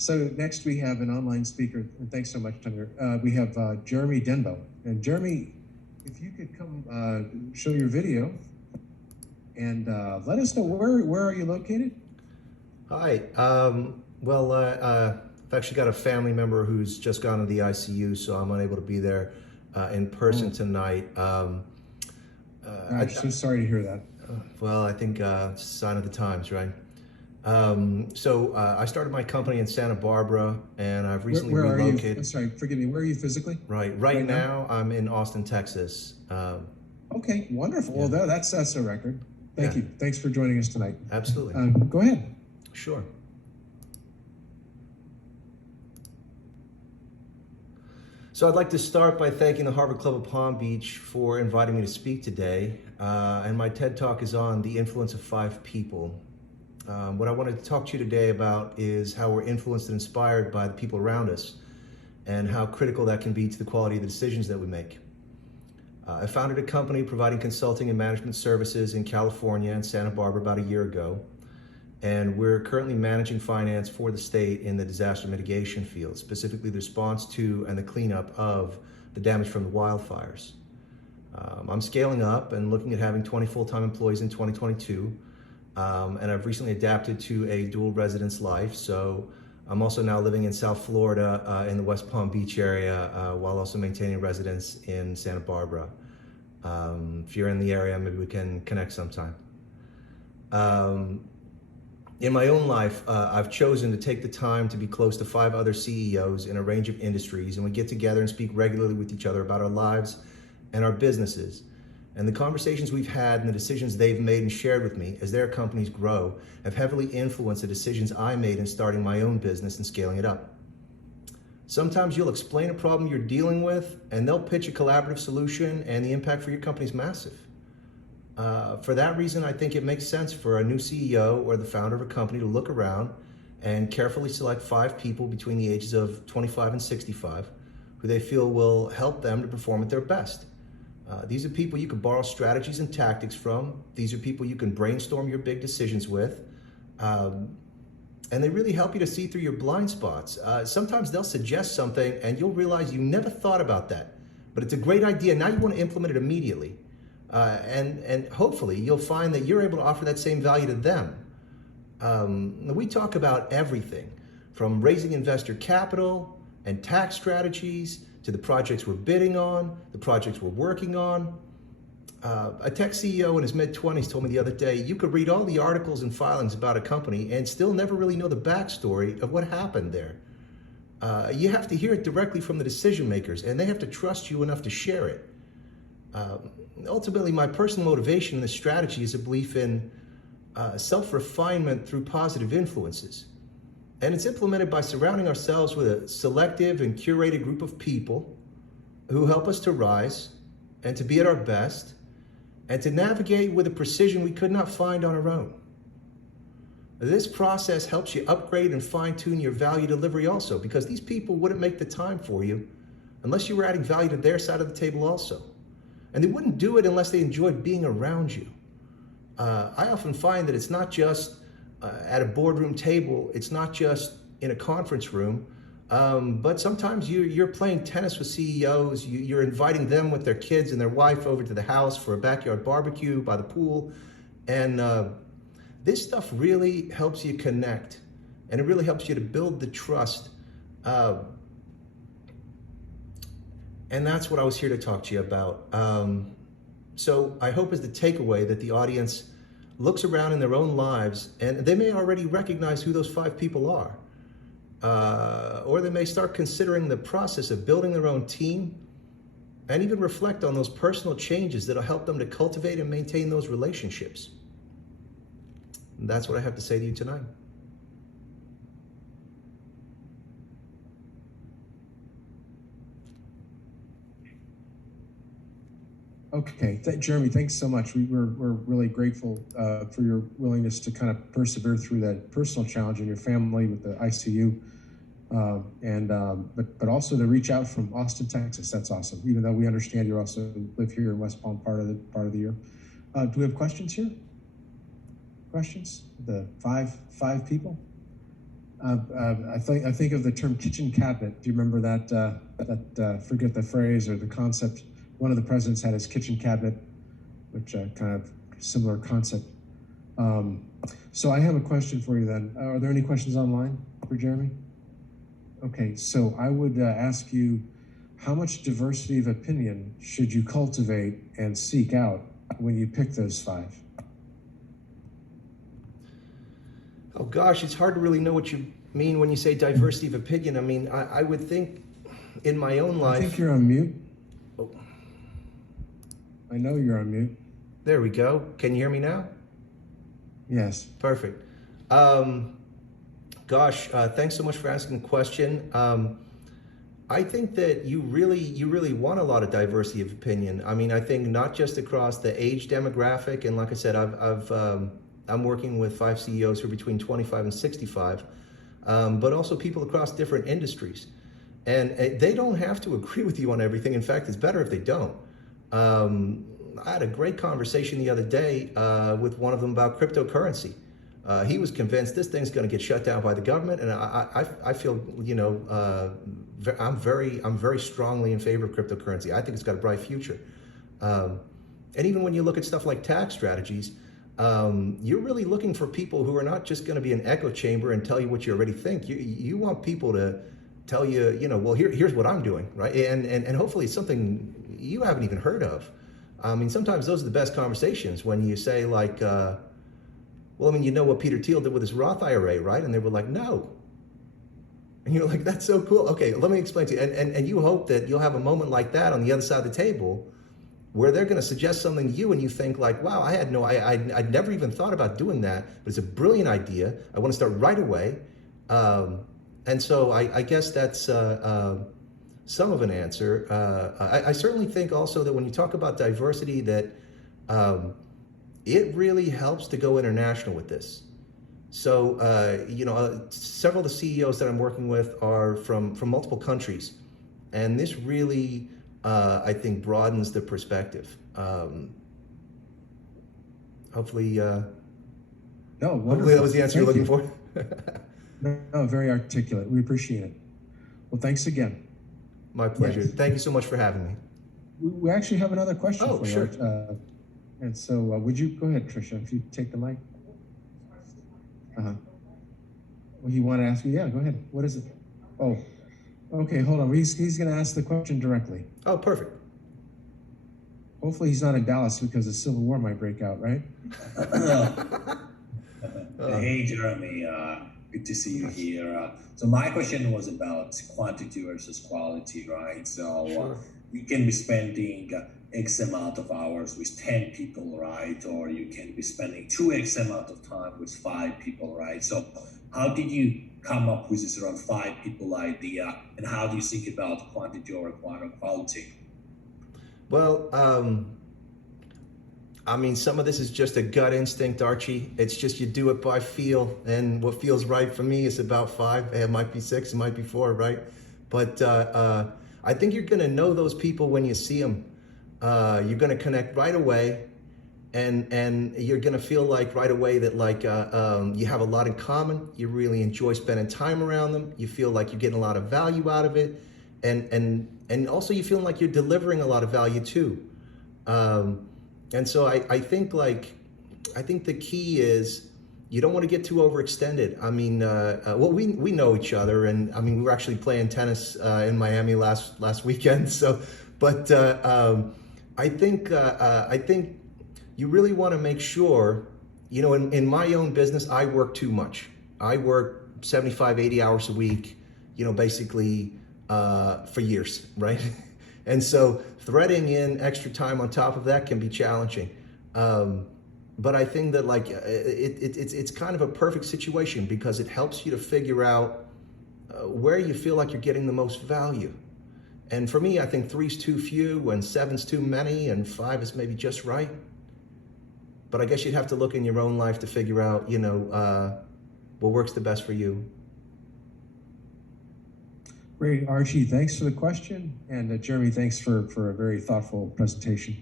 So next we have an online speaker, and thanks so much, Tanya. We have Jeremy Denbow. And Jeremy, if you could come show your video and let us know where are you located? Hi. I've actually got a family member who's just gone to the ICU, so I'm unable to be there in person tonight. I'm so sorry to hear that. Well, I think it's a sign of the times, right? I started my company in Santa Barbara, and I've recently relocated. Are you? I'm sorry, forgive me. Where are you physically? Right now, I'm in Austin, Texas. Okay, wonderful. Yeah. Well, that's a record. Thank you. Thanks for joining us tonight. Absolutely. Go ahead. Sure. So I'd like to start by thanking the Harvard Club of Palm Beach for inviting me to speak today. And my TED Talk is on the influence of 5 people. What I wanted to talk to you today about is how we're influenced and inspired by the people around us and how critical that can be to the quality of the decisions that we make. I founded a company providing consulting and management services in California and Santa Barbara about a year ago. And we're currently managing finance for the state in the disaster mitigation field, specifically the response to and the cleanup of the damage from the wildfires. I'm scaling up and looking at having 20 full-time employees in 2022. And I've recently adapted to a dual residence life. So I'm also now living in South Florida in the West Palm Beach area while also maintaining residence in Santa Barbara. If you're in the area, maybe we can connect sometime. In my own life, I've chosen to take the time to be close to 5 other CEOs in a range of industries, and we get together and speak regularly with each other about our lives and our businesses. And the conversations we've had and the decisions they've made and shared with me as their companies grow have heavily influenced the decisions I made in starting my own business and scaling it up. Sometimes you'll explain a problem you're dealing with, and they'll pitch a collaborative solution, and the impact for your company is massive. For that reason, I think it makes sense for a new CEO or the founder of a company to look around and carefully select 5 people between the ages of 25 and 65 who they feel will help them to perform at their best. These are people you can borrow strategies and tactics from. These are people you can brainstorm your big decisions with. And they really help you to see through your blind spots. Sometimes they'll suggest something and you'll realize you never thought about that, but it's a great idea. Now you want to implement it immediately. And hopefully you'll find that you're able to offer that same value to them. We talk about everything from raising investor capital and tax strategies to the projects we're bidding on, the projects we're working on. A tech CEO in his mid-20s told me the other day, you could read all the articles and filings about a company and still never really know the backstory of what happened there. You have to hear it directly from the decision makers, and they have to trust you enough to share it. Ultimately, my personal motivation in this strategy is a belief in self-refinement through positive influences. And it's implemented by surrounding ourselves with a selective and curated group of people who help us to rise and to be at our best and to navigate with a precision we could not find on our own. This process helps you upgrade and fine-tune your value delivery also, because these people wouldn't make the time for you unless you were adding value to their side of the table also. And they wouldn't do it unless they enjoyed being around you. I often find that it's not just at a boardroom table, it's not just in a conference room, but sometimes you're playing tennis with CEOs, you're inviting them with their kids and their wife over to the house for a backyard barbecue by the pool. And this stuff really helps you connect, and it really helps you to build the trust. And that's what I was here to talk to you about. So I hope as the takeaway that the audience looks around in their own lives, and they may already recognize who those 5 people are. Or they may start considering the process of building their own team and even reflect on those personal changes that'll help them to cultivate and maintain those relationships. And that's what I have to say to you tonight. Okay, Jeremy, thanks so much. We're really grateful for your willingness to kind of persevere through that personal challenge in your family with the ICU, but also to reach out from Austin, Texas. That's awesome. Even though we understand you also live here in West Palm part of the year. Do we have questions here? Questions? The five people. I think of the term kitchen cabinet. Do you remember forget the phrase or the concept? One of the presidents had his kitchen cabinet, which kind of similar concept. So I have a question for you then. Are there any questions online for Jeremy? Okay, so I would ask you, how much diversity of opinion should you cultivate and seek out when you pick those 5? Oh gosh, it's hard to really know what you mean when you say diversity of opinion. I mean, I would think in my own life... I think you're on mute. Oh. I know you're on mute. There we go. Can you hear me now? Yes. Perfect. Thanks so much for asking the question. I think that you really want a lot of diversity of opinion. I mean, I think not just across the age demographic, and like I said, I'm working with 5 CEOs who are between 25 and 65, but also people across different industries. And they don't have to agree with you on everything. In fact, it's better if they don't. I had a great conversation the other day with one of them about cryptocurrency. He was convinced this thing's going to get shut down by the government, and I feel, I'm very strongly in favor of cryptocurrency. I think it's got a bright future. And even when you look at stuff like tax strategies, you're really looking for people who are not just going to be an echo chamber and tell you what you already think. You want people to tell you, well, here's what I'm doing, right? And hopefully it's something you haven't even heard of. I mean, sometimes those are the best conversations when you say like, well, I mean, you know what Peter Thiel did with his Roth IRA, right? And they were like, no. And you're like, that's so cool. Okay, let me explain to you. And you hope that you'll have a moment like that on the other side of the table where they're going to suggest something to you and you think like, wow, I'd never even thought about doing that, but it's a brilliant idea. I want to start right away. And so I guess that's some of an answer. I certainly think also that when you talk about diversity that it really helps to go international with this. So, several of the CEOs that I'm working with are from multiple countries. And this really, I think, broadens the perspective. Hopefully that was the answer you're looking for. No, very articulate. We appreciate it. Well, thanks again. My pleasure. Yes. Thank you so much for having me. We actually have another question for you. Sure. And so would you go ahead, Tricia, if you take the mic? Well, you want to ask me? Yeah, go ahead. What is it? Oh, okay, hold on. He's going to ask the question directly. Oh, perfect. Hopefully he's not in Dallas because the Civil War might break out, right? Hey, Jeremy. Good to see you here. So my question was about quantity versus quality, right? So Sure. You can be spending X amount of hours with 10 people, right? Or you can be spending 2X amount of time with 5 people, right? So how did you come up with this around 5 people idea? And how do you think about quantity over quality? Well, I mean, some of this is just a gut instinct, Archie. It's just you do it by feel, and what feels right for me is about 5. It might be 6, it might be 4, right? But I think you're going to know those people when you see them. You're going to connect right away, and you're going to feel like right away that like you have a lot in common. You really enjoy spending time around them. You feel like you're getting a lot of value out of it, and also you feel like you're delivering a lot of value too. And so I think the key is you don't want to get too overextended. I mean, well, we know each other, and I mean, we were actually playing tennis in Miami last weekend. So, but I think you really want to make sure, in my own business, I work too much. I work 75, 80 hours a week, basically for years, right? And so threading in extra time on top of that can be challenging. But I think that like it's kind of a perfect situation because it helps you to figure out where you feel like you're getting the most value. And for me, I think 3's too few and 7's too many and 5 is maybe just right. But I guess you'd have to look in your own life to figure out, what works the best for you. Great, Archie, thanks for the question. And Jeremy, thanks for a very thoughtful presentation.